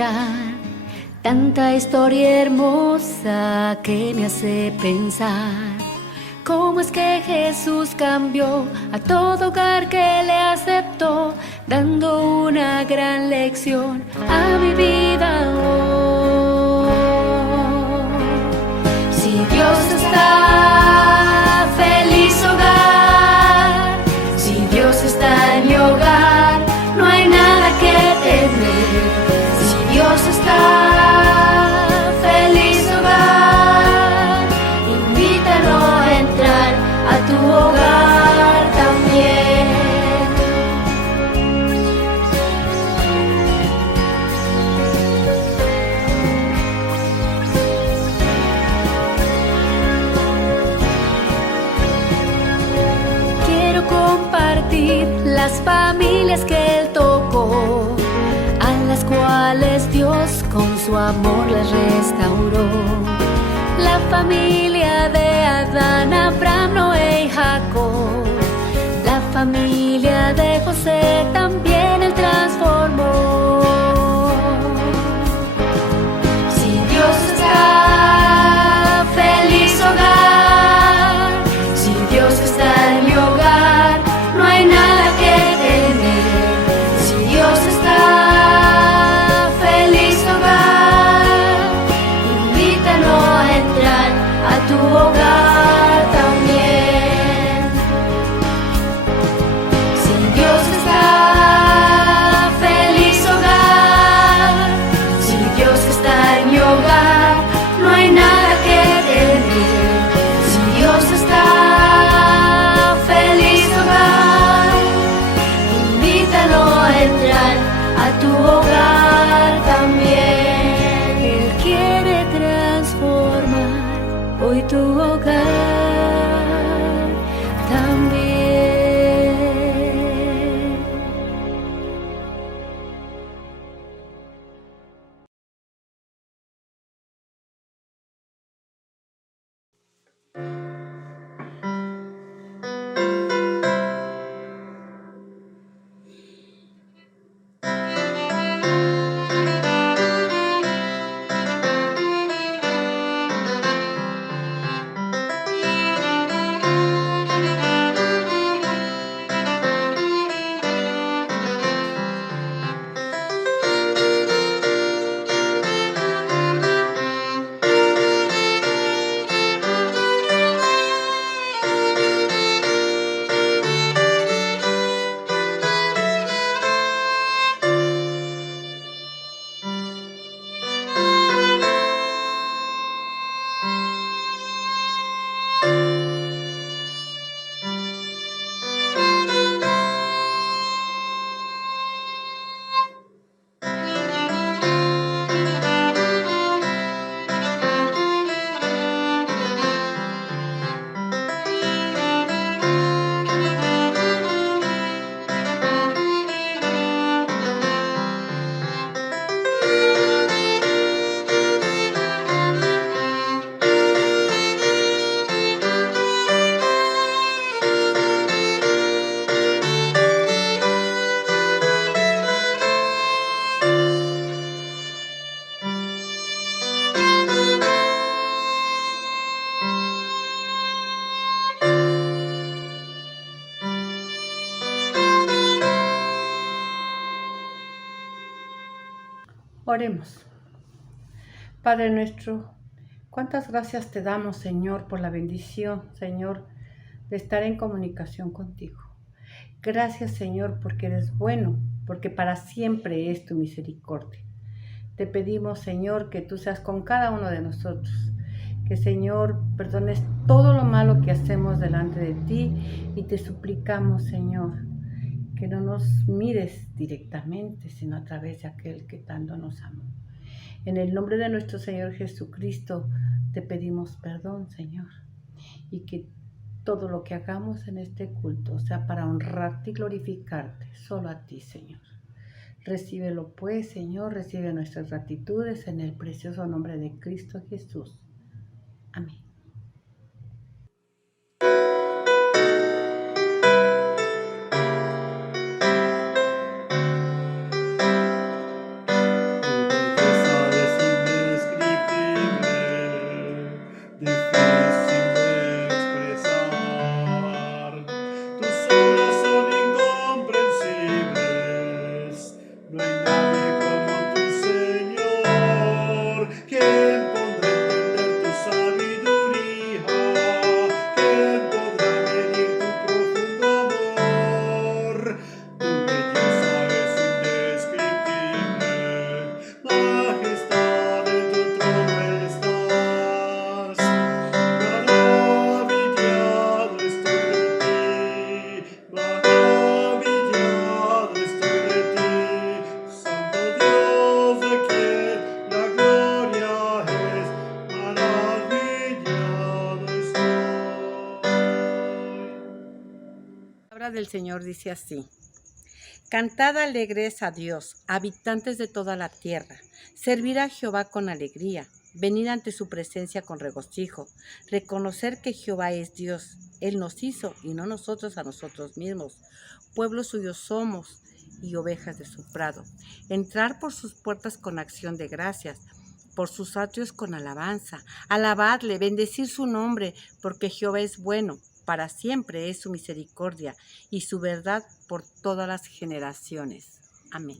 encontrar tanta historia hermosa que me hace pensar cómo es que Jesús cambió a todo hogar que le aceptó, dando una gran lección a mi vida hoy. Si Dios está, feliz hogar. Si Dios está en mi hogar, no hay nada que temer. Si Dios está, feliz hogar, invítalo a entrar a tu hogar también. Quiero compartir las familias que Él tocó, a las cuales Dios con su amor les restauró. La familia de Adán, Abraham, Noé y Jacob, la familia de José también Él transformó. Si Dios está, feliz hogar. Si Dios está en mi hogar, no hay nada que temer. Si Dios está, feliz hogar, invítalo a entrar a tu hogar también. Si Dios está, feliz hogar. Si Dios está en mi hogar, no hay nada que temer. Si Dios está, feliz hogar, invítalo a entrar a tu hogar también. Él quiere transformar hoy tu hogar también. Oremos. Padre nuestro, cuántas gracias te damos, Señor, por la bendición, Señor, de estar en comunicación contigo. Gracias, Señor, porque eres bueno, porque para siempre es tu misericordia. Te pedimos, Señor, que tú seas con cada uno de nosotros, que, Señor, perdones todo lo malo que hacemos delante de ti y te suplicamos, Señor, que no nos mires directamente, sino a través de aquel que tanto nos amó. En el nombre de nuestro Señor Jesucristo te pedimos perdón, Señor, y que todo lo que hagamos en este culto sea para honrarte y glorificarte, solo a ti, Señor. Recíbelo pues, Señor, recibe nuestras gratitudes en el precioso nombre de Cristo Jesús. Amén. palabra del Señor dice así: Cantad alegres a Dios, habitantes de toda la tierra. Servir a Jehová con alegría. Venir ante su presencia con regocijo. Reconocer que Jehová es Dios. Él nos hizo y no nosotros a nosotros mismos. Pueblo suyo somos y ovejas de su prado. Entrar por sus puertas con acción de gracias, por sus atrios con alabanza. Alabadle, bendecir su nombre, porque Jehová es bueno. Para siempre es su misericordia y su verdad por todas las generaciones. Amén.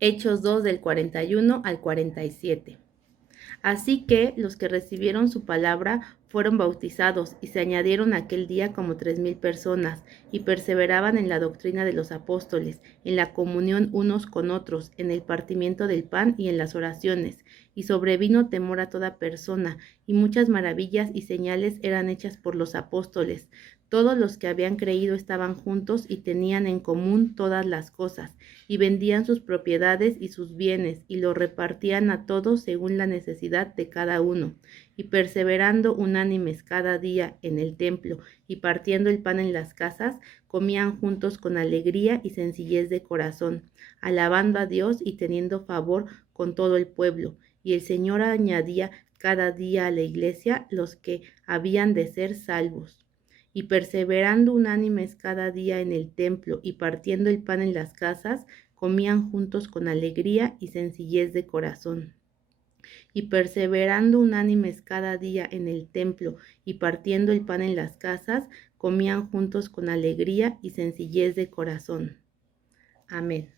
Hechos 2 del 41 al 47. Así que los que recibieron su palabra fueron bautizados y se añadieron aquel día como 3,000 personas y perseveraban en la doctrina de los apóstoles, en la comunión unos con otros, en el partimiento del pan y en las oraciones. Y sobrevino temor a toda persona, y muchas maravillas y señales eran hechas por los apóstoles. Todos los que habían creído estaban juntos y tenían en común todas las cosas, y vendían sus propiedades y sus bienes, y lo repartían a todos según la necesidad de cada uno. Y perseverando unánimes cada día en el templo, y partiendo el pan en las casas, comían juntos con alegría y sencillez de corazón, alabando a Dios y teniendo favor con todo el pueblo. Y el Señor añadía cada día a la iglesia los que habían de ser salvos. Y perseverando unánimes cada día en el templo y partiendo el pan en las casas, comían juntos con alegría y sencillez de corazón. Y perseverando unánimes cada día en el templo y partiendo el pan en las casas, comían juntos con alegría y sencillez de corazón. Amén.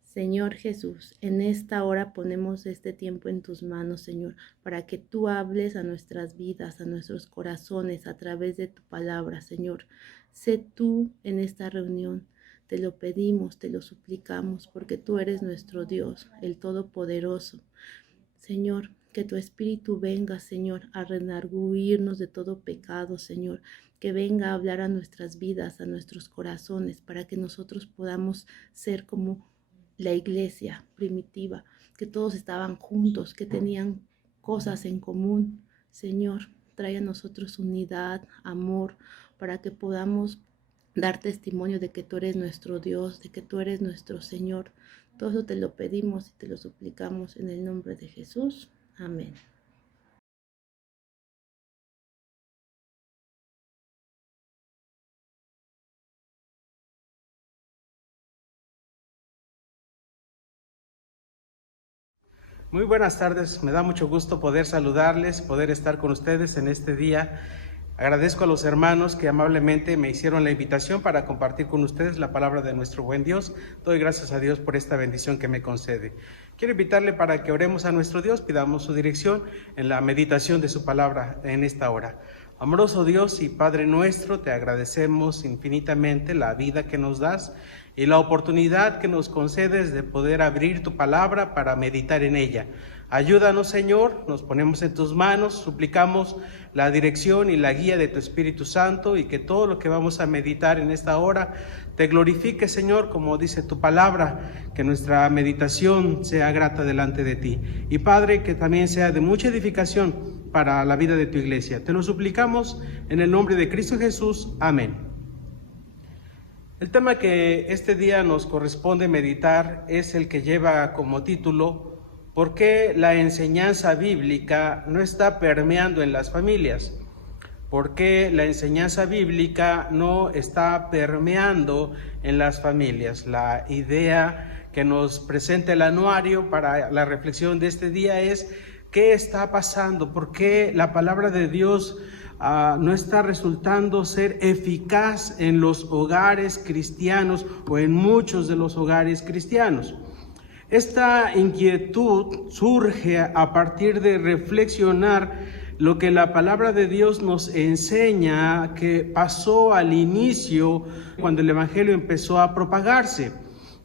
Señor Jesús, en esta hora ponemos este tiempo en tus manos, Señor, para que tú hables a nuestras vidas, a nuestros corazones, a través de tu palabra, Señor. Sé tú en esta reunión. Te lo pedimos, te lo suplicamos, porque tú eres nuestro Dios, el Todopoderoso. Señor, que tu Espíritu venga, Señor, a redarguirnos de todo pecado, Señor, que venga a hablar a nuestras vidas, a nuestros corazones, para que nosotros podamos ser como la iglesia primitiva, que todos estaban juntos, que tenían cosas en común. Señor, trae a nosotros unidad, amor, para que podamos dar testimonio de que tú eres nuestro Dios, de que tú eres nuestro Señor. Todo eso te lo pedimos y te lo suplicamos en el nombre de Jesús. Amén. Muy buenas tardes, me da mucho gusto poder saludarles, poder estar con ustedes en este día Agradezco a los hermanos que amablemente me hicieron la invitación para compartir con ustedes la palabra de nuestro buen Dios. Doy gracias a Dios por esta bendición que me concede. Quiero invitarle para que oremos a nuestro Dios, pidamos su dirección en la meditación de su palabra en esta hora. Amoroso Dios y Padre nuestro, te agradecemos infinitamente la vida que nos das y la oportunidad que nos concedes de poder abrir tu palabra para meditar en ella. Ayúdanos, Señor, nos ponemos en tus manos, suplicamos la dirección y la guía de tu Espíritu Santo y que todo lo que vamos a meditar en esta hora te glorifique, Señor, como dice tu palabra, que nuestra meditación sea grata delante de ti. Y Padre, que también sea de mucha edificación para la vida de tu iglesia. Te lo suplicamos en el nombre de Cristo Jesús. Amén. El tema que este día nos corresponde meditar es el que lleva como título ¿Por qué la enseñanza bíblica no está permeando en las familias? ¿Por qué la enseñanza bíblica no está permeando en las familias? La idea que nos presenta el anuario para la reflexión de este día es ¿qué está pasando? ¿Por qué la palabra de Dios no está resultando ser eficaz en los hogares cristianos o en muchos de los hogares cristianos? Esta inquietud surge a partir de reflexionar lo que la palabra de Dios nos enseña que pasó al inicio cuando el Evangelio empezó a propagarse.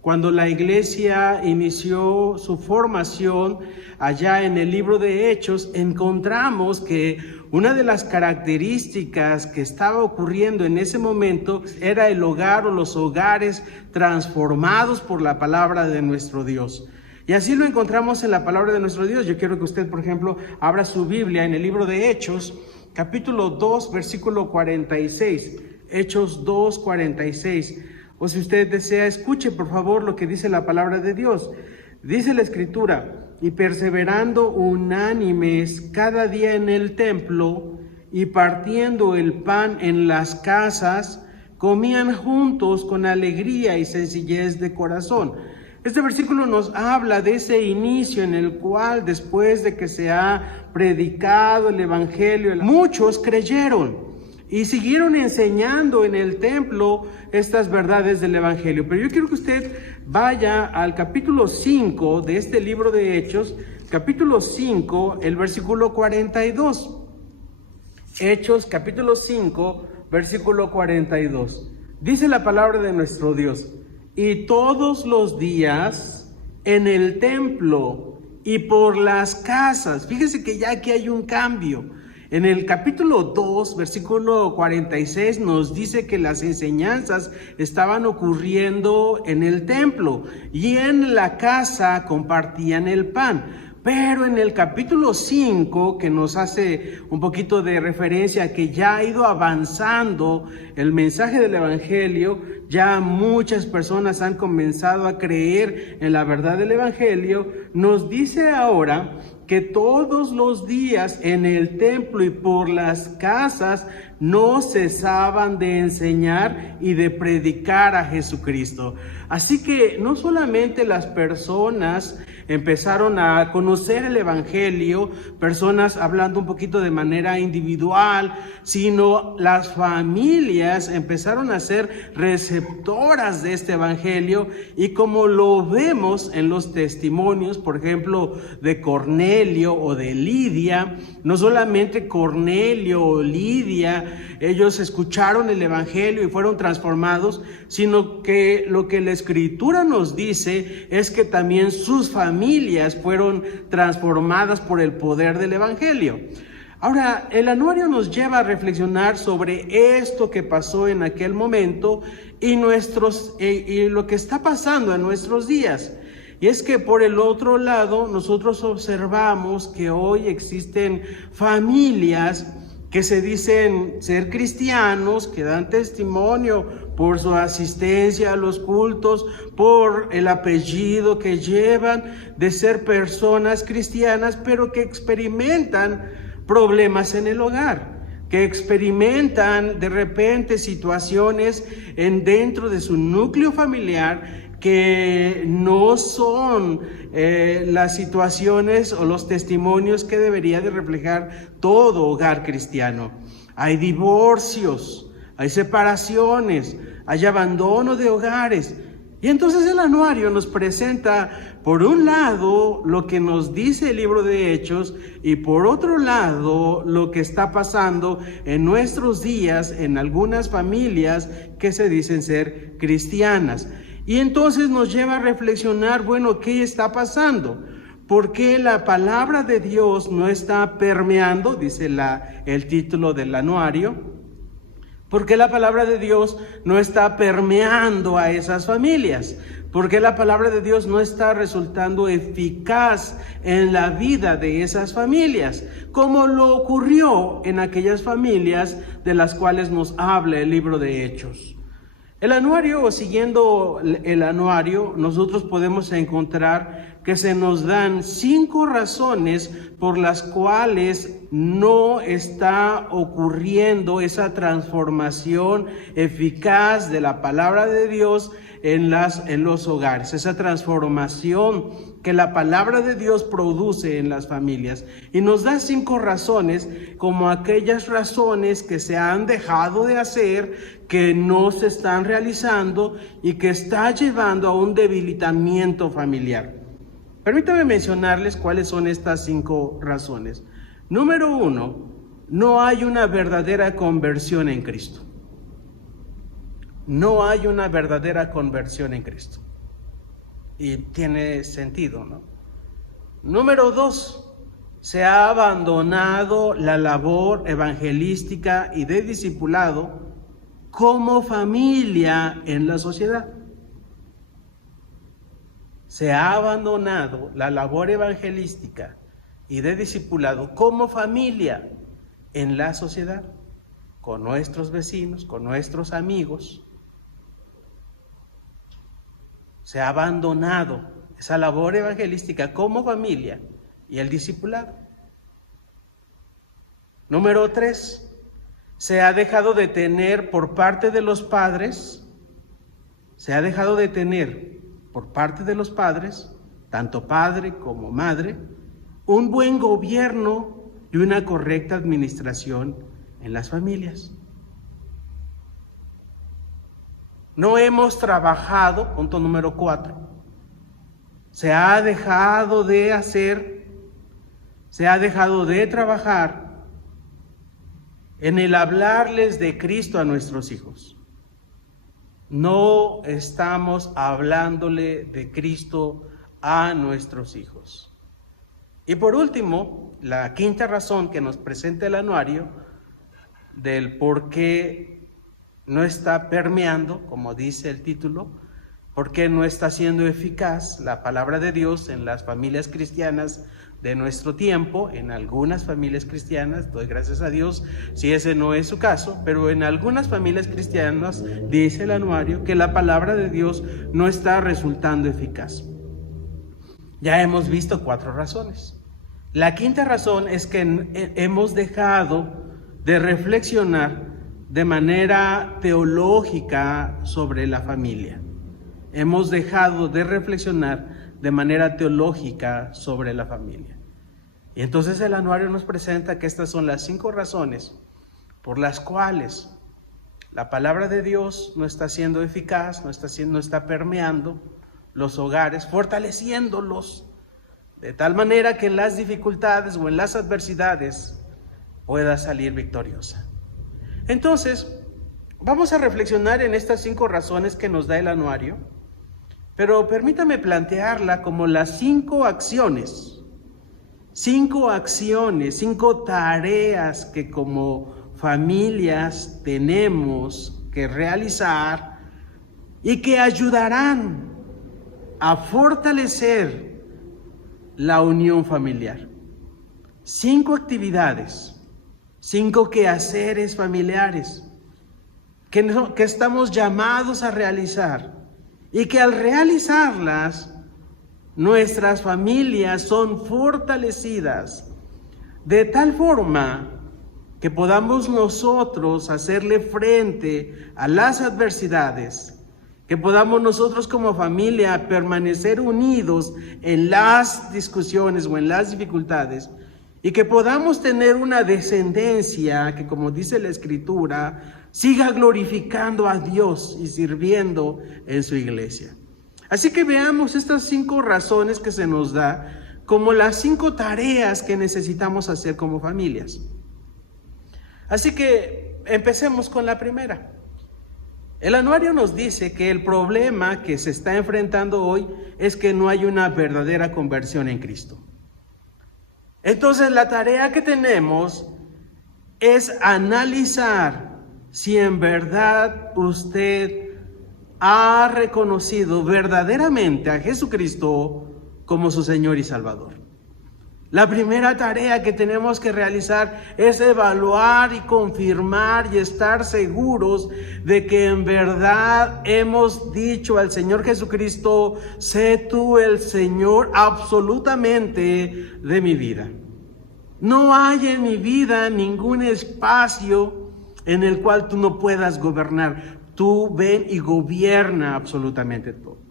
Cuando la iglesia inició su formación allá en el libro de Hechos, encontramos que una de las características que estaba ocurriendo en ese momento era el hogar o los hogares transformados por la palabra de nuestro Dios. Y así lo encontramos en la palabra de nuestro Dios. Yo quiero que usted, por ejemplo, abra su Biblia en el libro de Hechos, capítulo 2, versículo 46. Hechos 2, 46. O si usted desea, escuche por favor lo que dice la palabra de Dios. Dice la Escritura: y perseverando unánimes cada día en el templo y partiendo el pan en las casas, comían juntos con alegría y sencillez de corazón. Este versículo nos habla de ese inicio en el cual, después de que se ha predicado el Evangelio, muchos creyeron y siguieron enseñando en el templo estas verdades del Evangelio. Pero yo quiero que usted vaya al capítulo 5 de este libro de Hechos, capítulo 5, el versículo 42. Hechos, capítulo 5, versículo 42. Dice la palabra de nuestro Dios: y todos los días en el templo y por las casas. Fíjese que ya aquí hay un cambio. En el capítulo 2, versículo 46, nos dice que las enseñanzas estaban ocurriendo en el templo y en la casa compartían el pan. Pero en el capítulo 5, que nos hace un poquito de referencia a que ya ha ido avanzando el mensaje del Evangelio, ya muchas personas han comenzado a creer en la verdad del Evangelio, nos dice ahora que todos los días en el templo y por las casas no cesaban de enseñar y de predicar a Jesucristo. Así que no solamente las personas empezaron a conocer el Evangelio, personas hablando un poquito de manera individual, sino las familias empezaron a ser receptoras de este Evangelio, y como lo vemos en los testimonios, por ejemplo, de Cornelio o de Lidia, no solamente Cornelio o Lidia, ellos escucharon el Evangelio y fueron transformados, sino que lo que la Escritura nos dice es que también sus familias fueron transformadas por el poder del Evangelio. Ahora, el anuario nos lleva a reflexionar sobre esto que pasó en aquel momento y lo que está pasando en nuestros días. Y es que por el otro lado, nosotros observamos que hoy existen familias que se dicen ser cristianos, que dan testimonio por su asistencia a los cultos, por el apellido que llevan de ser personas cristianas, pero que experimentan problemas en el hogar, que experimentan de repente situaciones dentro de su núcleo familiar que no son las situaciones o los testimonios que debería de reflejar todo hogar cristiano. hay divorcios, hay separaciones, hay abandono de hogares. Y entonces el anuario nos presenta, por un lado, lo que nos dice el libro de Hechos, y por otro lado, lo que está pasando en nuestros días en algunas familias que se dicen ser cristianas. Y entonces nos lleva a reflexionar, bueno, ¿qué está pasando? ¿Por qué la palabra de Dios no está permeando? Dice el título del anuario. ¿Por qué la palabra de Dios no está permeando a esas familias? ¿Por qué la palabra de Dios no está resultando eficaz en la vida de esas familias? Como lo ocurrió en aquellas familias de las cuales nos habla el libro de Hechos. El anuario, o siguiendo el anuario, nosotros podemos encontrar que se nos dan 5 razones por las cuales no está ocurriendo esa transformación eficaz de la palabra de Dios en los hogares, esa transformación que la palabra de Dios produce en las familias. Y nos da 5 razones, como aquellas razones que se han dejado de hacer, que no se están realizando y que está llevando a un debilitamiento familiar. Permítame mencionarles cuáles son estas 5 razones. Número 1, no hay una verdadera conversión en Cristo. No hay una verdadera conversión en Cristo. Y tiene sentido, ¿no? Número 2, se ha abandonado la labor evangelística y de discipulado como familia en la sociedad. Se ha abandonado la labor evangelística y de discipulado como familia en la sociedad, con nuestros vecinos, con nuestros amigos. Se ha abandonado esa labor evangelística como familia y el discipulado. Número 3, se ha dejado de tener por parte de los padres, tanto padre como madre, un buen gobierno y una correcta administración en las familias. No hemos trabajado, punto número 4, se ha dejado de trabajar en el hablarles de Cristo a nuestros hijos. No estamos hablándole de Cristo a nuestros hijos. Y por último, la 5ª razón que nos presenta el anuario del por qué no está permeando, como dice el título, por qué no está siendo eficaz la palabra de Dios en las familias cristianas de nuestro tiempo, en algunas familias cristianas, doy gracias a Dios si ese no es su caso, pero en algunas familias cristianas dice el anuario que la palabra de Dios no está resultando eficaz. Ya hemos visto 4 razones. La 5ª razón es que hemos dejado de reflexionar de manera teológica sobre la familia. Hemos dejado de reflexionar de manera teológica sobre la familia. Y entonces el anuario nos presenta que estas son las 5 razones por las cuales la palabra de Dios no está siendo eficaz, no está permeando los hogares, fortaleciéndolos de tal manera que en las dificultades o en las adversidades pueda salir victoriosa. Entonces, vamos a reflexionar en estas 5 razones que nos da el anuario, pero permítame plantearla como las 5 acciones, 5 tareas que como familias tenemos que realizar y que ayudarán a fortalecer la unión familiar. 5 actividades, 5 quehaceres familiares que estamos llamados a realizar y que al realizarlas nuestras familias son fortalecidas de tal forma que podamos nosotros hacerle frente a las adversidades, que podamos nosotros como familia permanecer unidos en las discusiones o en las dificultades y que podamos tener una descendencia que, como dice la Escritura, siga glorificando a Dios y sirviendo en su iglesia. Así que veamos estas 5 razones que se nos da como las 5 tareas que necesitamos hacer como familias. Así que empecemos con la primera. El anuario nos dice que el problema que se está enfrentando hoy es que no hay una verdadera conversión en Cristo. Entonces la tarea que tenemos es analizar si en verdad usted ha reconocido verdaderamente a Jesucristo como su Señor y Salvador. La primera tarea que tenemos que realizar es evaluar y confirmar y estar seguros de que en verdad hemos dicho al Señor Jesucristo: sé tú el Señor absolutamente de mi vida. No hay en mi vida ningún espacio en el cual tú no puedas gobernar. Tú ven y gobierna absolutamente todo.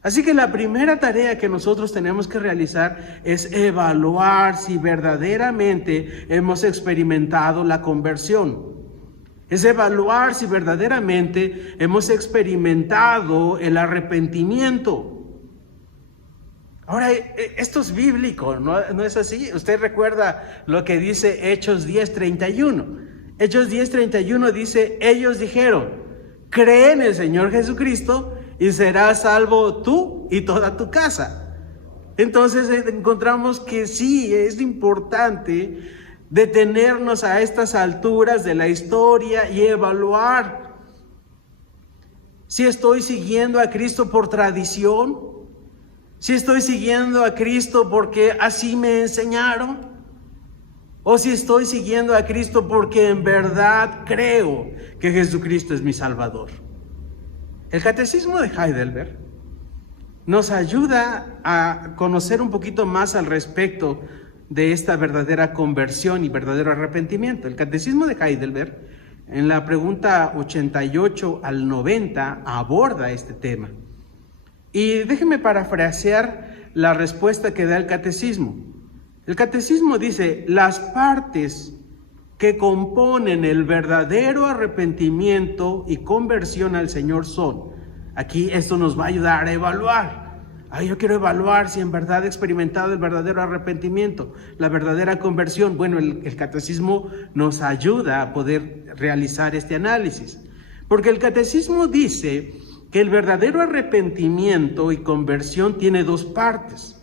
Así que la primera tarea que nosotros tenemos que realizar es evaluar si verdaderamente hemos experimentado la conversión. Es evaluar si verdaderamente hemos experimentado el arrepentimiento. Ahora, esto es bíblico, ¿no es así? Usted recuerda lo que dice Hechos 10:31. Hechos 10:31 dice: ellos dijeron, cree en el Señor Jesucristo y serás salvo tú y toda tu casa. Entonces encontramos que sí, es importante detenernos a estas alturas de la historia y evaluar si estoy siguiendo a Cristo por tradición, si estoy siguiendo a Cristo porque así me enseñaron, o si estoy siguiendo a Cristo porque en verdad creo que Jesucristo es mi Salvador. El Catecismo de Heidelberg nos ayuda a conocer un poquito más al respecto de esta verdadera conversión y verdadero arrepentimiento. El Catecismo de Heidelberg, en la pregunta 88 al 90, aborda este tema. Y déjenme parafrasear la respuesta que da el Catecismo. El Catecismo dice: las partes que componen el verdadero arrepentimiento y conversión al Señor son. Aquí esto nos va a ayudar a evaluar. Yo quiero evaluar si en verdad he experimentado el verdadero arrepentimiento, la verdadera conversión. Bueno, el Catecismo nos ayuda a poder realizar este análisis. Porque el Catecismo dice que el verdadero arrepentimiento y conversión tiene 2 partes.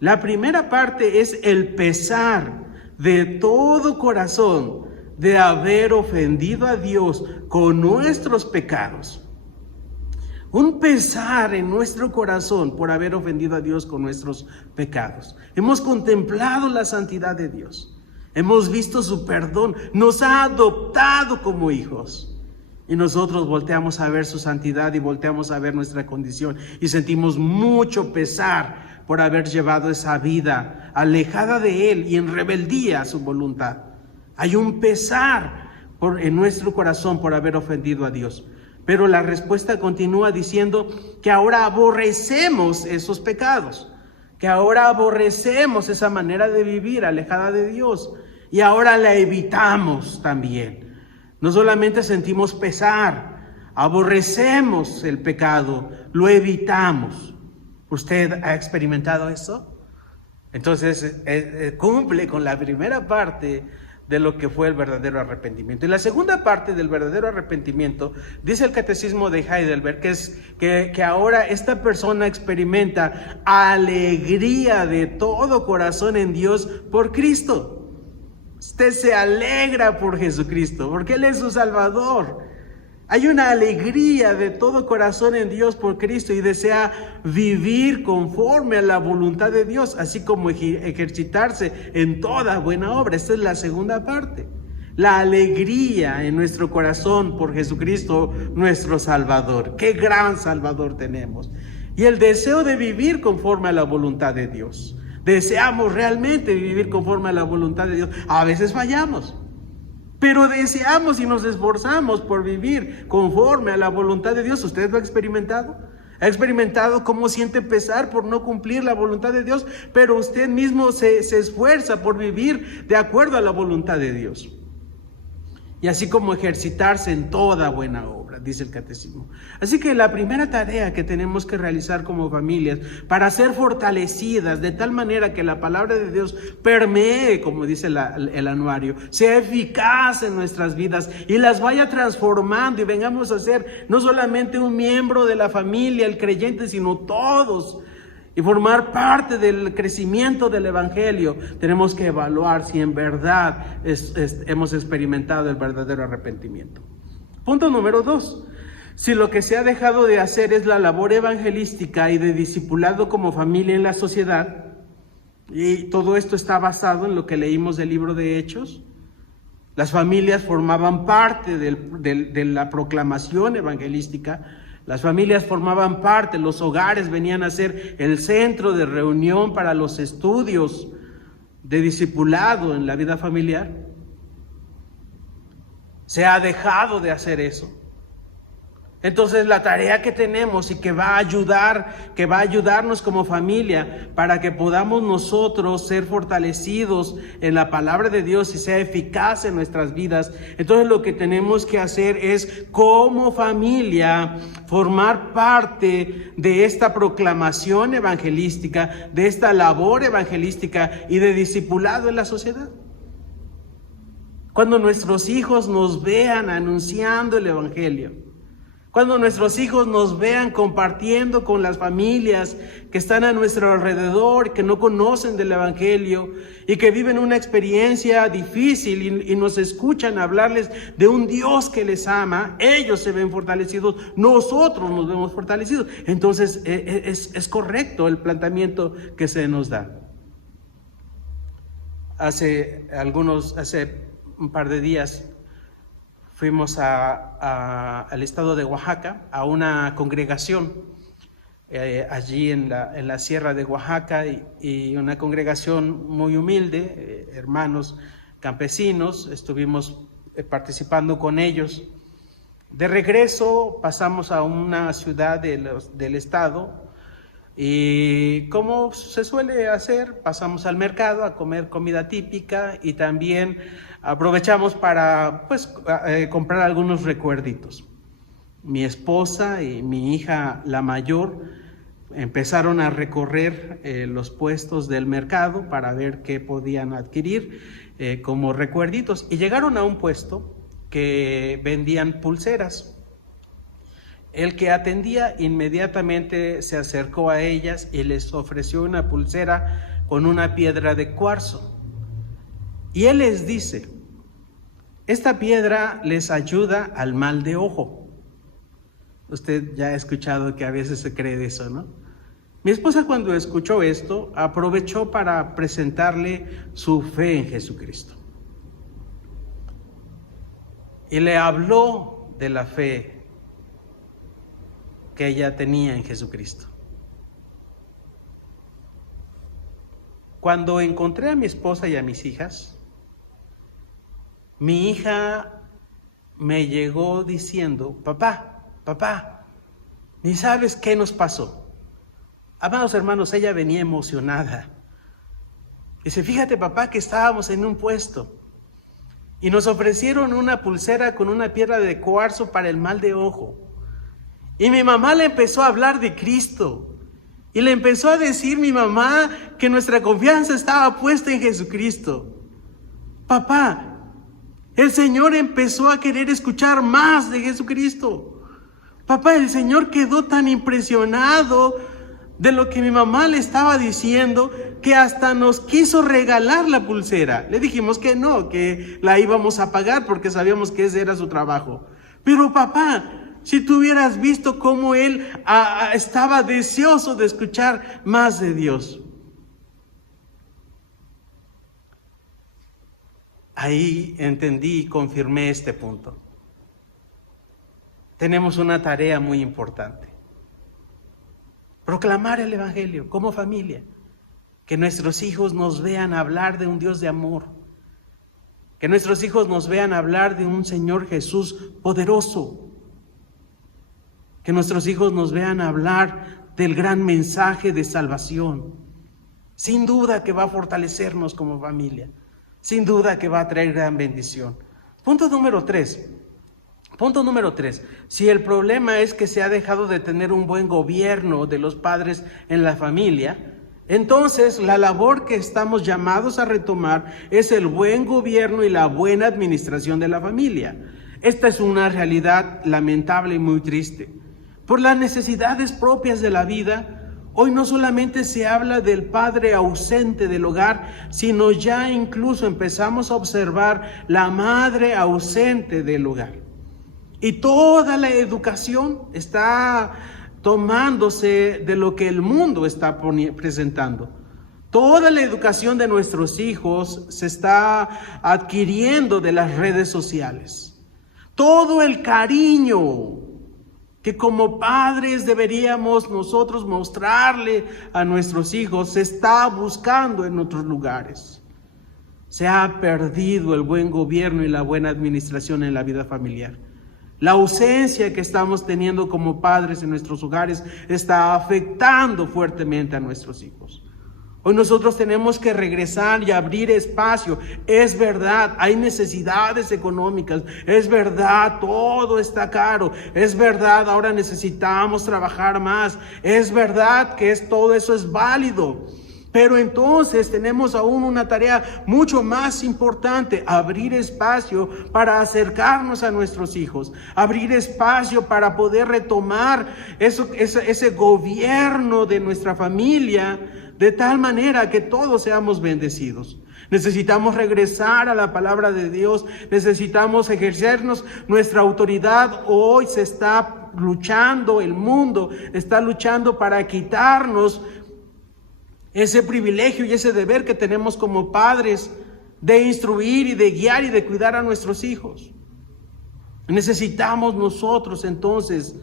La primera parte es el pesar de todo corazón de haber ofendido a Dios con nuestros pecados. Un pesar en nuestro corazón por haber ofendido a Dios con nuestros pecados. Hemos contemplado la santidad de Dios. Hemos visto su perdón. Nos ha adoptado como hijos. Y nosotros volteamos a ver su santidad y volteamos a ver nuestra condición. Y sentimos mucho pesar por haber llevado esa vida alejada de Él y en rebeldía a su voluntad. Hay un pesar en nuestro corazón por haber ofendido a Dios. Pero la respuesta continúa diciendo que ahora aborrecemos esos pecados, que ahora aborrecemos esa manera de vivir alejada de Dios y ahora la evitamos también. No solamente sentimos pesar, aborrecemos el pecado, lo evitamos. ¿Usted ha experimentado eso? Entonces cumple con la primera parte de lo que fue el verdadero arrepentimiento. Y la segunda parte del verdadero arrepentimiento, dice el Catecismo de Heidelberg, que ahora esta persona experimenta alegría de todo corazón en Dios por Cristo. Usted se alegra por Jesucristo, porque Él es su Salvador. Hay una alegría de todo corazón en Dios por Cristo y desea vivir conforme a la voluntad de Dios, así como ejercitarse en toda buena obra. Esta es la segunda parte. La alegría en nuestro corazón por Jesucristo, nuestro Salvador. ¡Qué gran Salvador tenemos! Y el deseo de vivir conforme a la voluntad de Dios. Deseamos realmente vivir conforme a la voluntad de Dios. A veces fallamos. Pero deseamos y nos esforzamos por vivir conforme a la voluntad de Dios. ¿Usted lo ha experimentado? Ha experimentado cómo siente pesar por no cumplir la voluntad de Dios, pero usted mismo se esfuerza por vivir de acuerdo a la voluntad de Dios. Y así como ejercitarse en toda buena obra, dice el catecismo. Así que la primera tarea que tenemos que realizar como familias para ser fortalecidas de tal manera que la palabra de Dios permee, como dice el anuario, sea eficaz en nuestras vidas y las vaya transformando y vengamos a ser no solamente un miembro de la familia, el creyente, sino todos, y formar parte del crecimiento del Evangelio. Tenemos que evaluar si en verdad hemos experimentado el verdadero arrepentimiento. Punto número 2. Si lo que se ha dejado de hacer es la labor evangelística y de discipulado como familia en la sociedad, y todo esto está basado en lo que leímos del libro de Hechos, las familias formaban parte de la proclamación evangelística. Las familias formaban parte, los hogares venían a ser el centro de reunión para los estudios de discipulado en la vida familiar. Se ha dejado de hacer eso. Entonces la tarea que tenemos y que va a ayudarnos como familia para que podamos nosotros ser fortalecidos en la palabra de Dios y sea eficaz en nuestras vidas. Entonces lo que tenemos que hacer es como familia formar parte de esta proclamación evangelística, de esta labor evangelística y de discipulado en la sociedad. Cuando nuestros hijos nos vean anunciando el evangelio, cuando nuestros hijos nos vean compartiendo con las familias que están a nuestro alrededor, que no conocen del evangelio y que viven una experiencia difícil y nos escuchan hablarles de un Dios que les ama, ellos se ven fortalecidos, nosotros nos vemos fortalecidos. Entonces es correcto el planteamiento que se nos da. Hace un par de días fuimos al estado de Oaxaca, a una congregación allí en la sierra de Oaxaca, y una congregación muy humilde, hermanos campesinos. Estuvimos participando con ellos. De regreso pasamos a una ciudad del estado y, como se suele hacer, pasamos al mercado a comer comida típica y también aprovechamos para comprar algunos recuerditos. Mi esposa y mi hija, la mayor, empezaron a recorrer los puestos del mercado para ver qué podían adquirir como recuerditos, y llegaron a un puesto que vendían pulseras. El que atendía inmediatamente se acercó a ellas y les ofreció una pulsera con una piedra de cuarzo. Y él les dice: esta piedra les ayuda al mal de ojo. Usted ya ha escuchado que a veces se cree de eso, ¿no? Mi esposa, cuando escuchó esto, aprovechó para presentarle su fe en Jesucristo. Y le habló de la fe que ella tenía en Jesucristo. Cuando encontré a mi esposa y a mis hijas, mi hija me llegó diciendo: papá, ni sabes qué nos pasó. Amados hermanos, ella venía emocionada. Dice: fíjate, papá, que estábamos en un puesto y nos ofrecieron una pulsera con una piedra de cuarzo para el mal de ojo. Y mi mamá le empezó a hablar de Cristo. Y le empezó a decir mi mamá que nuestra confianza estaba puesta en Jesucristo. Papá, el Señor empezó a querer escuchar más de Jesucristo. Papá, el Señor quedó tan impresionado de lo que mi mamá le estaba diciendo que hasta nos quiso regalar la pulsera. Le dijimos que no, que la íbamos a pagar porque sabíamos que ese era su trabajo. Pero papá, si tú hubieras visto cómo él estaba deseoso de escuchar más de Dios. Ahí entendí y confirmé este punto. Tenemos una tarea muy importante: proclamar el Evangelio como familia, que nuestros hijos nos vean hablar de un Dios de amor, que nuestros hijos nos vean hablar de un Señor Jesús poderoso, Que nuestros hijos nos vean hablar del gran mensaje de salvación. Sin duda que va a fortalecernos como familia. Sin duda que va a traer gran bendición. Punto número 3. Si el problema es que se ha dejado de tener un buen gobierno de los padres en la familia, entonces la labor que estamos llamados a retomar es el buen gobierno y la buena administración de la familia. Esta es una realidad lamentable y muy triste. Por las necesidades propias de la vida, hoy no solamente se habla del padre ausente del hogar, sino ya incluso empezamos a observar la madre ausente del hogar. Y toda la educación está tomándose de lo que el mundo está presentando. Toda la educación de nuestros hijos se está adquiriendo de las redes sociales. Todo el cariño que como padres deberíamos nosotros mostrarle a nuestros hijos se está buscando en otros lugares. Se ha perdido el buen gobierno y la buena administración en la vida familiar. La ausencia que estamos teniendo como padres en nuestros hogares está afectando fuertemente a nuestros hijos. Hoy nosotros tenemos que regresar y abrir espacio. Es verdad, hay necesidades económicas. Es verdad, todo está caro. Es verdad, ahora necesitamos trabajar más. Es verdad que todo eso es válido. Pero entonces tenemos aún una tarea mucho más importante: abrir espacio para acercarnos a nuestros hijos, abrir espacio para poder retomar ese gobierno de nuestra familia, de tal manera que todos seamos bendecidos. Necesitamos regresar a la palabra de Dios, necesitamos ejercernos nuestra autoridad. Hoy se está luchando, el mundo está luchando para quitarnos ese privilegio y ese deber que tenemos como padres de instruir y de guiar y de cuidar a nuestros hijos. Necesitamos nosotros entonces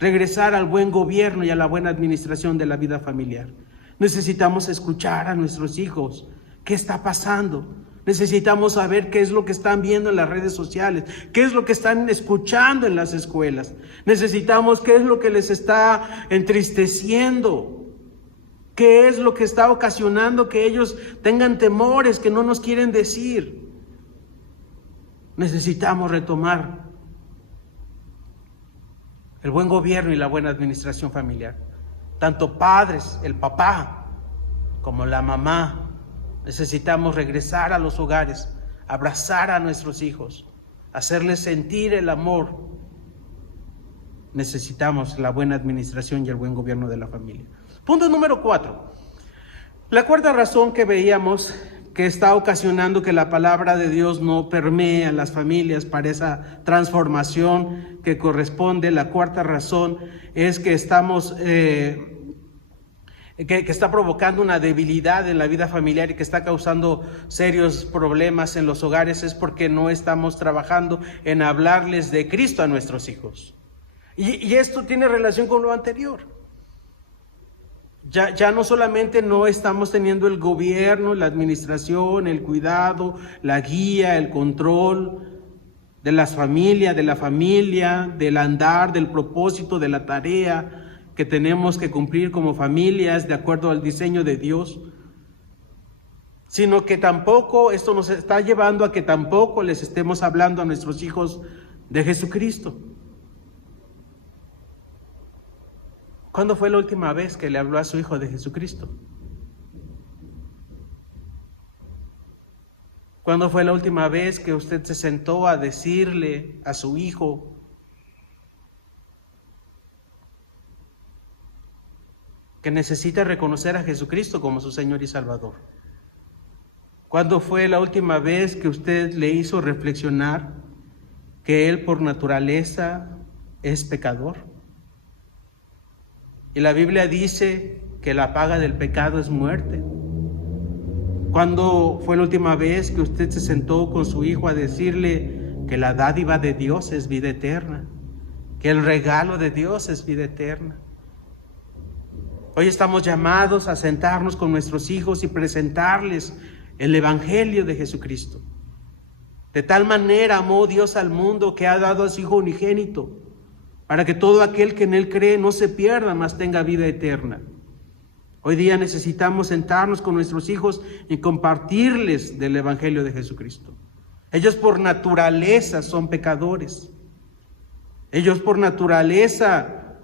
regresar al buen gobierno y a la buena administración de la vida familiar. Necesitamos escuchar a nuestros hijos. ¿Qué está pasando? Necesitamos saber qué es lo que están viendo en las redes sociales, qué es lo que están escuchando en las escuelas. Necesitamos qué es lo que les está entristeciendo. ¿Qué es lo que está ocasionando que ellos tengan temores que no nos quieren decir? Necesitamos retomar el buen gobierno y la buena administración familiar. Tanto padres, el papá, como la mamá, necesitamos regresar a los hogares, abrazar a nuestros hijos, hacerles sentir el amor. Necesitamos la buena administración y el buen gobierno de la familia. Punto número 4. La cuarta razón que veíamos que está ocasionando que la palabra de Dios no permee a las familias para esa transformación que corresponde, la cuarta razón es que estamos que está provocando una debilidad en la vida familiar y que está causando serios problemas en los hogares, es porque no estamos trabajando en hablarles de Cristo a nuestros hijos. Y esto tiene relación con lo anterior. Ya no solamente no estamos teniendo el gobierno, la administración, el cuidado, la guía, el control de las familias, de la familia, del andar, del propósito, de la tarea que tenemos que cumplir como familias de acuerdo al diseño de Dios, sino que tampoco esto nos está llevando a que tampoco les estemos hablando a nuestros hijos de Jesucristo. ¿Cuándo fue la última vez que le habló a su hijo de Jesucristo? ¿Cuándo fue la última vez que usted se sentó a decirle a su hijo que necesita reconocer a Jesucristo como su Señor y Salvador? ¿Cuándo fue la última vez que usted le hizo reflexionar que él por naturaleza es pecador? Y la Biblia dice que la paga del pecado es muerte. ¿Cuándo fue la última vez que usted se sentó con su hijo a decirle que la dádiva de Dios es vida eterna, que el regalo de Dios es vida eterna? Hoy estamos llamados a sentarnos con nuestros hijos y presentarles el Evangelio de Jesucristo. De tal manera amó Dios al mundo que ha dado a su Hijo unigénito, para que todo aquel que en Él cree no se pierda, mas tenga vida eterna. Hoy día necesitamos sentarnos con nuestros hijos y compartirles del Evangelio de Jesucristo. Ellos por naturaleza son pecadores. Ellos por naturaleza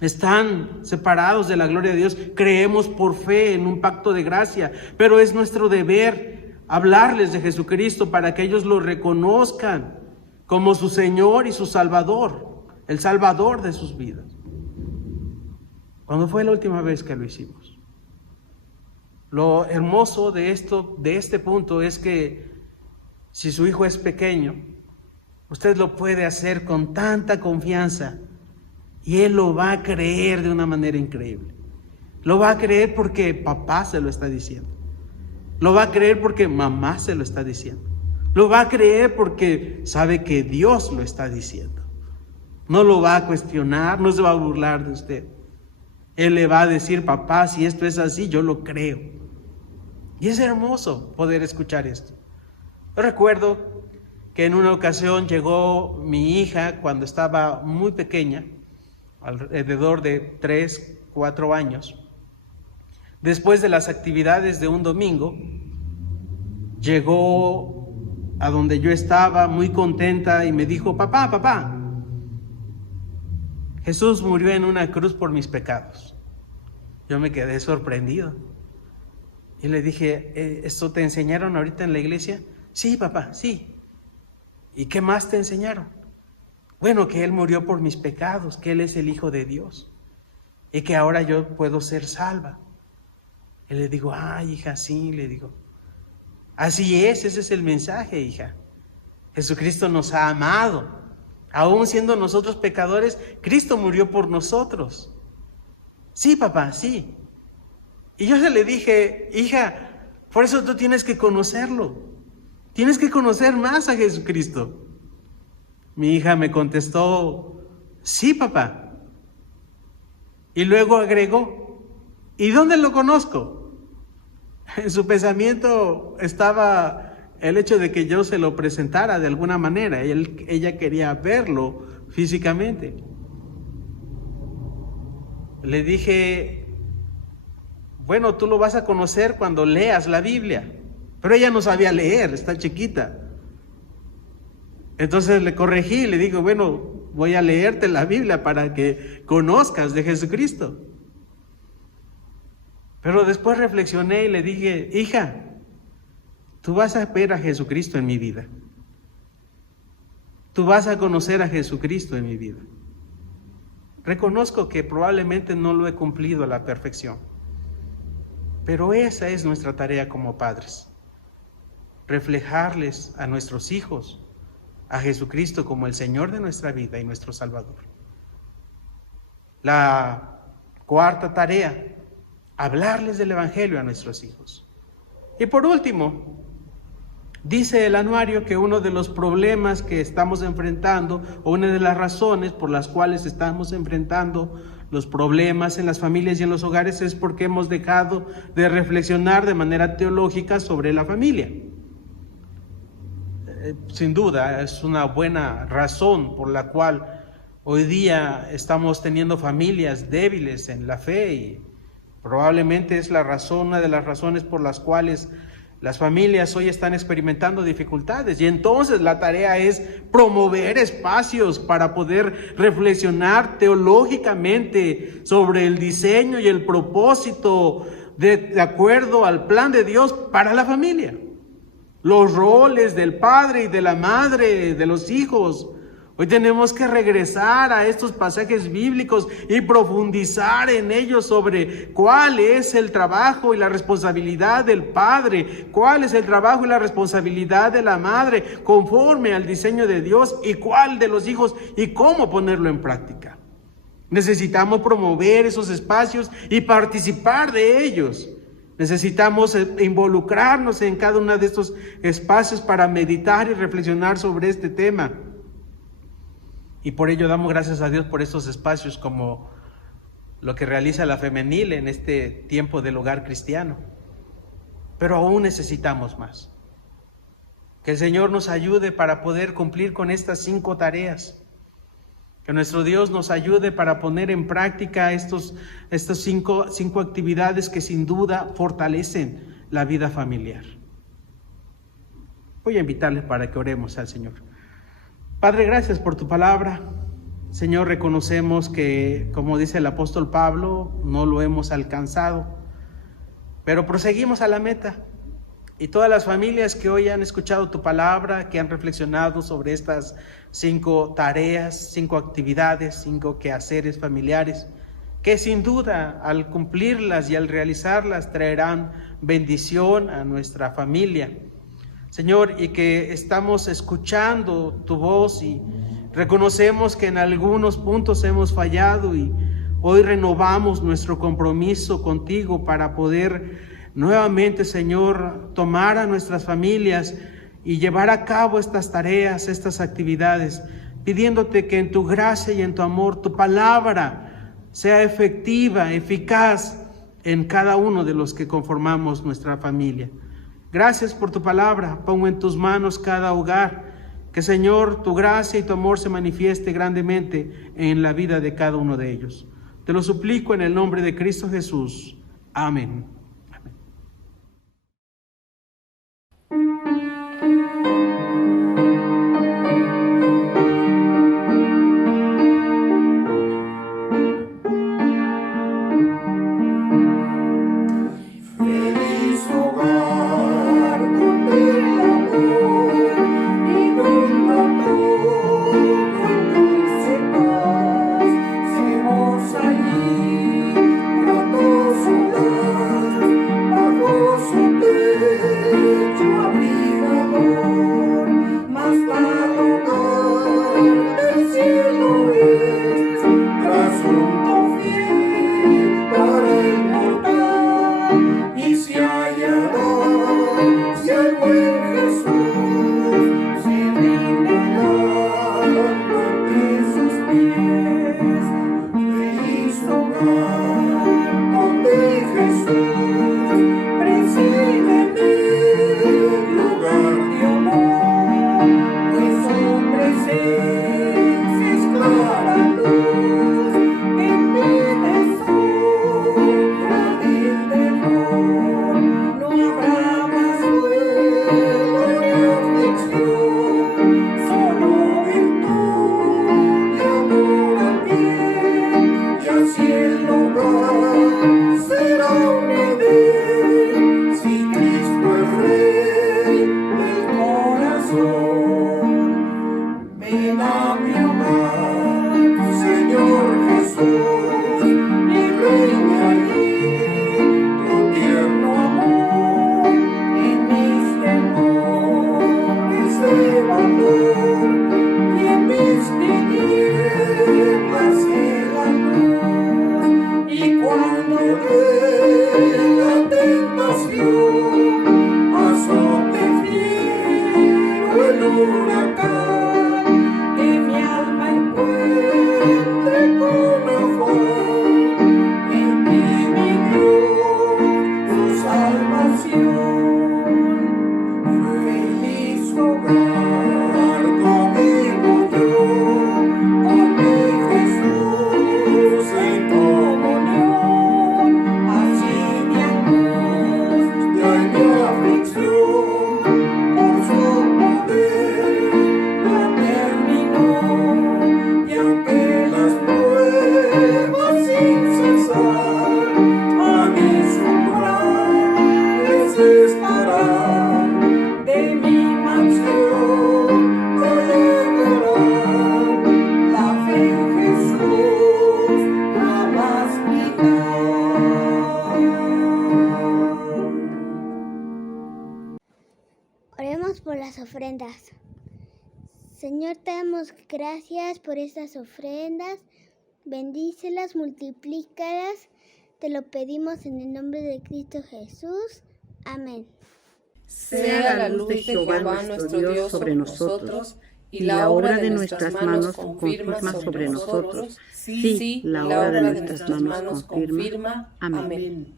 están separados de la gloria de Dios. Creemos por fe en un pacto de gracia, pero es nuestro deber hablarles de Jesucristo para que ellos lo reconozcan como su Señor y su Salvador, el Salvador de sus vidas. ¿Cuándo fue la última vez que lo hicimos? Lo hermoso de este punto es que si su hijo es pequeño, usted lo puede hacer con tanta confianza y él lo va a creer de una manera increíble. Lo va a creer porque papá se lo está diciendo. Lo va a creer porque mamá se lo está diciendo. Lo va a creer porque sabe que Dios lo está diciendo. No lo va a cuestionar, no se va a burlar de usted. Él le va a decir, papá, si esto es así, yo lo creo. Y es hermoso poder escuchar esto. Yo recuerdo que en una ocasión llegó mi hija cuando estaba muy pequeña, alrededor de 3, 4 años. Después de las actividades de un domingo, llegó a donde yo estaba muy contenta y me dijo, papá, Jesús murió en una cruz por mis pecados. Yo me quedé sorprendido. Y le dije, ¿esto te enseñaron ahorita en la iglesia? Sí, papá, sí. ¿Y qué más te enseñaron? Bueno, que Él murió por mis pecados, que Él es el Hijo de Dios y que ahora yo puedo ser salva. Y le digo, ay, hija, sí, le digo. Así es, ese es el mensaje, hija. Jesucristo nos ha amado. Aún siendo nosotros pecadores, Cristo murió por nosotros. Sí, papá, sí. Y yo le dije, hija, por eso tú tienes que conocerlo. Tienes que conocer más a Jesucristo. Mi hija me contestó, sí, papá. Y luego agregó, ¿y dónde lo conozco? En su pensamiento estaba el hecho de que yo se lo presentara de alguna manera. Ella quería verlo físicamente. Le dije, bueno, tú lo vas a conocer cuando leas la Biblia. Pero ella no sabía leer, está chiquita. Entonces le corregí y le digo, bueno, voy a leerte la Biblia para que conozcas de Jesucristo. Pero después reflexioné y le dije, hija, tú vas a ver a Jesucristo en mi vida. Tú vas a conocer a Jesucristo en mi vida. Reconozco que probablemente no lo he cumplido a la perfección, pero esa es nuestra tarea como padres. Reflejarles a nuestros hijos a Jesucristo como el Señor de nuestra vida y nuestro Salvador. La cuarta tarea, hablarles del Evangelio a nuestros hijos. Y por último, dice el anuario que uno de los problemas que estamos enfrentando, o una de las razones por las cuales estamos enfrentando los problemas en las familias y en los hogares, es porque hemos dejado de reflexionar de manera teológica sobre la familia. Sin duda, es una buena razón por la cual hoy día estamos teniendo familias débiles en la fe, y probablemente es una de las razones por las cuales las familias hoy están experimentando dificultades. Y entonces la tarea es promover espacios para poder reflexionar teológicamente sobre el diseño y el propósito de acuerdo al plan de Dios para la familia. Los roles del padre y de la madre, de los hijos. Hoy tenemos que regresar a estos pasajes bíblicos y profundizar en ellos sobre cuál es el trabajo y la responsabilidad del padre, cuál es el trabajo y la responsabilidad de la madre conforme al diseño de Dios, y cuál de los hijos y cómo ponerlo en práctica. Necesitamos promover esos espacios y participar de ellos. Necesitamos involucrarnos en cada uno de estos espacios para meditar y reflexionar sobre este tema. Y por ello damos gracias a Dios por estos espacios como lo que realiza la femenil en este tiempo del hogar cristiano. Pero aún necesitamos más. Que el Señor nos ayude para poder cumplir con estas 5 tareas. Que nuestro Dios nos ayude para poner en práctica estos cinco actividades que sin duda fortalecen la vida familiar. Voy a invitarles para que oremos al Señor. Padre, gracias por tu palabra. Señor, reconocemos que, como dice el apóstol Pablo, no lo hemos alcanzado, pero proseguimos a la meta. Y todas las familias que hoy han escuchado tu palabra, que han reflexionado sobre estas 5 tareas, 5 actividades, 5 quehaceres familiares, que sin duda al cumplirlas y al realizarlas traerán bendición a nuestra familia. Señor, y que estamos escuchando tu voz y reconocemos que en algunos puntos hemos fallado y hoy renovamos nuestro compromiso contigo para poder nuevamente, Señor, tomar a nuestras familias y llevar a cabo estas tareas, estas actividades, pidiéndote que en tu gracia y en tu amor, tu palabra sea efectiva, eficaz en cada uno de los que conformamos nuestra familia. Gracias por tu palabra. Pongo en tus manos cada hogar. Que, Señor, tu gracia y tu amor se manifieste grandemente en la vida de cada uno de ellos. Te lo suplico en el nombre de Cristo Jesús. Amén. Oremos por las ofrendas. Señor, te damos gracias por estas ofrendas. Bendícelas, multiplícalas. Te lo pedimos en el nombre de Cristo Jesús. Amén. Sea la luz de Jehová nuestro Dios sobre nosotros, y la obra de nuestras manos confirma sobre nosotros. Sí, la obra de nuestras manos confirma. Amén.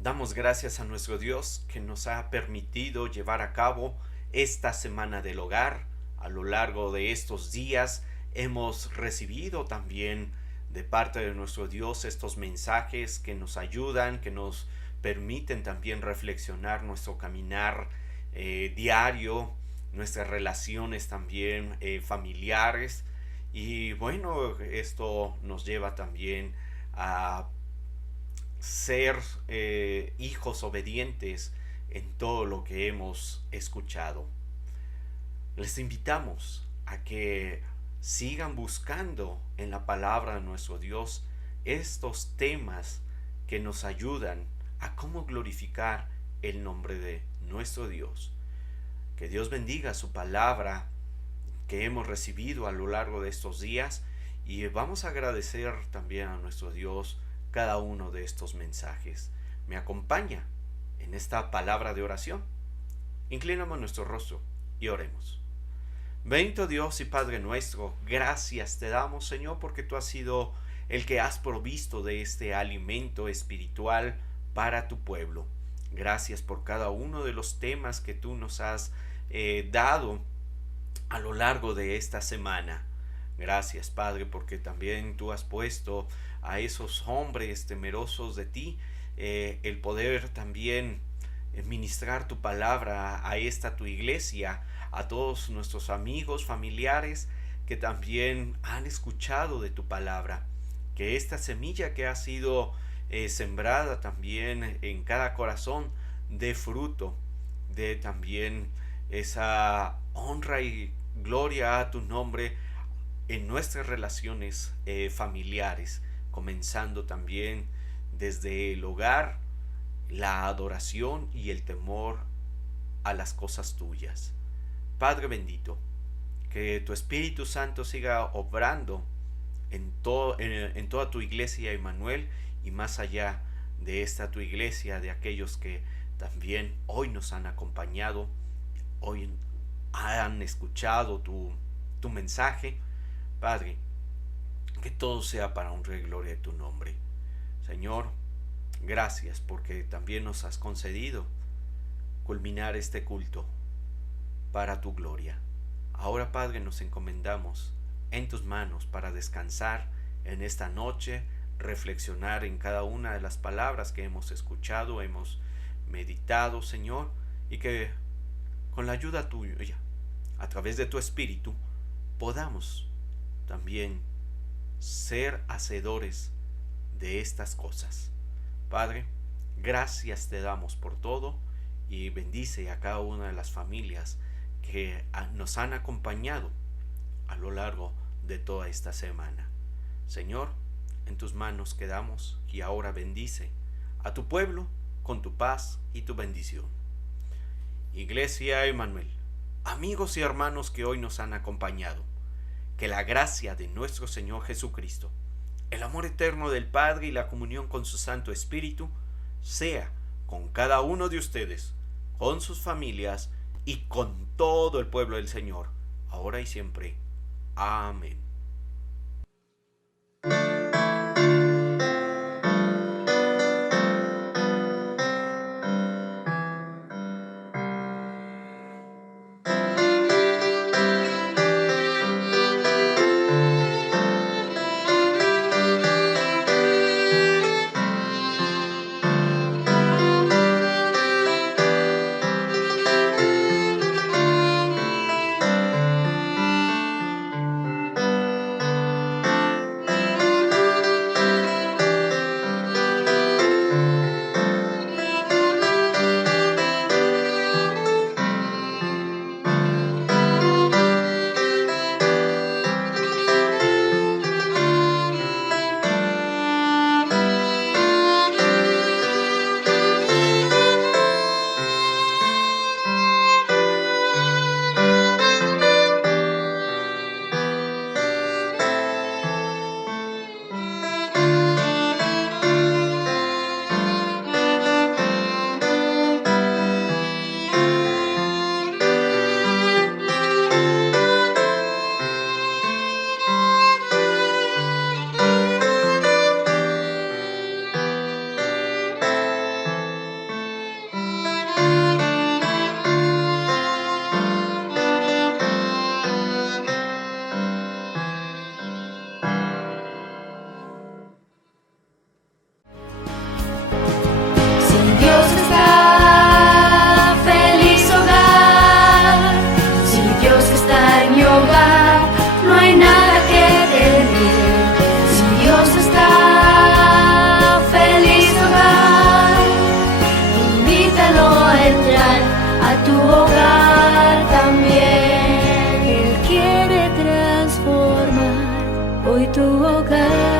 Damos gracias a nuestro Dios que nos ha permitido llevar a cabo esta semana del hogar. A lo largo de estos días hemos recibido también de parte de nuestro Dios estos mensajes que nos ayudan, que nos permiten también reflexionar nuestro caminar diario, nuestras relaciones también familiares. Y bueno, esto nos lleva también a ser hijos obedientes en todo lo que hemos escuchado. Les invitamos a que sigan buscando en la palabra de nuestro Dios estos temas que nos ayudan a cómo glorificar el nombre de nuestro Dios. Que Dios bendiga su palabra que hemos recibido a lo largo de estos días, y vamos a agradecer también a nuestro Dios cada uno de estos mensajes. Me acompaña en esta palabra de oración. Inclinamos nuestro rostro y oremos. Bendito Dios y Padre nuestro, gracias te damos, Señor, porque tú has sido el que has provisto de este alimento espiritual para tu pueblo. Gracias por cada uno de los temas que tú nos has dado a lo largo de esta semana. Gracias, Padre, porque también tú has puesto a esos hombres temerosos de ti el poder también ministrar tu palabra a esta tu iglesia, a todos nuestros amigos, familiares que también han escuchado de tu palabra. Que esta semilla que ha sido sembrada también en cada corazón dé fruto, dé también esa honra y gloria a tu nombre en nuestras relaciones familiares, comenzando también desde el hogar, la adoración y el temor a las cosas tuyas. Padre bendito, que tu Espíritu Santo siga obrando en toda tu iglesia, Emmanuel, y más allá de esta tu iglesia, de aquellos que también hoy nos han acompañado, hoy han escuchado tu mensaje. Padre, que todo sea para honra y gloria de tu nombre. Señor, gracias porque también nos has concedido culminar este culto para tu gloria. Ahora, Padre, nos encomendamos en tus manos para descansar en esta noche, reflexionar en cada una de las palabras que hemos escuchado, hemos meditado, Señor, y que con la ayuda tuya, a través de tu Espíritu, podamos también ser hacedores de estas cosas. Padre, gracias te damos por todo, y bendice a cada una de las familias que nos han acompañado a lo largo de toda esta semana. Señor, en tus manos quedamos, y ahora bendice a tu pueblo con tu paz y tu bendición. Iglesia Emmanuel, amigos y hermanos que hoy nos han acompañado, que la gracia de nuestro Señor Jesucristo, el amor eterno del Padre y la comunión con su Santo Espíritu sea con cada uno de ustedes, con sus familias y con todo el pueblo del Señor, ahora y siempre. Amén. hoy tu hogar.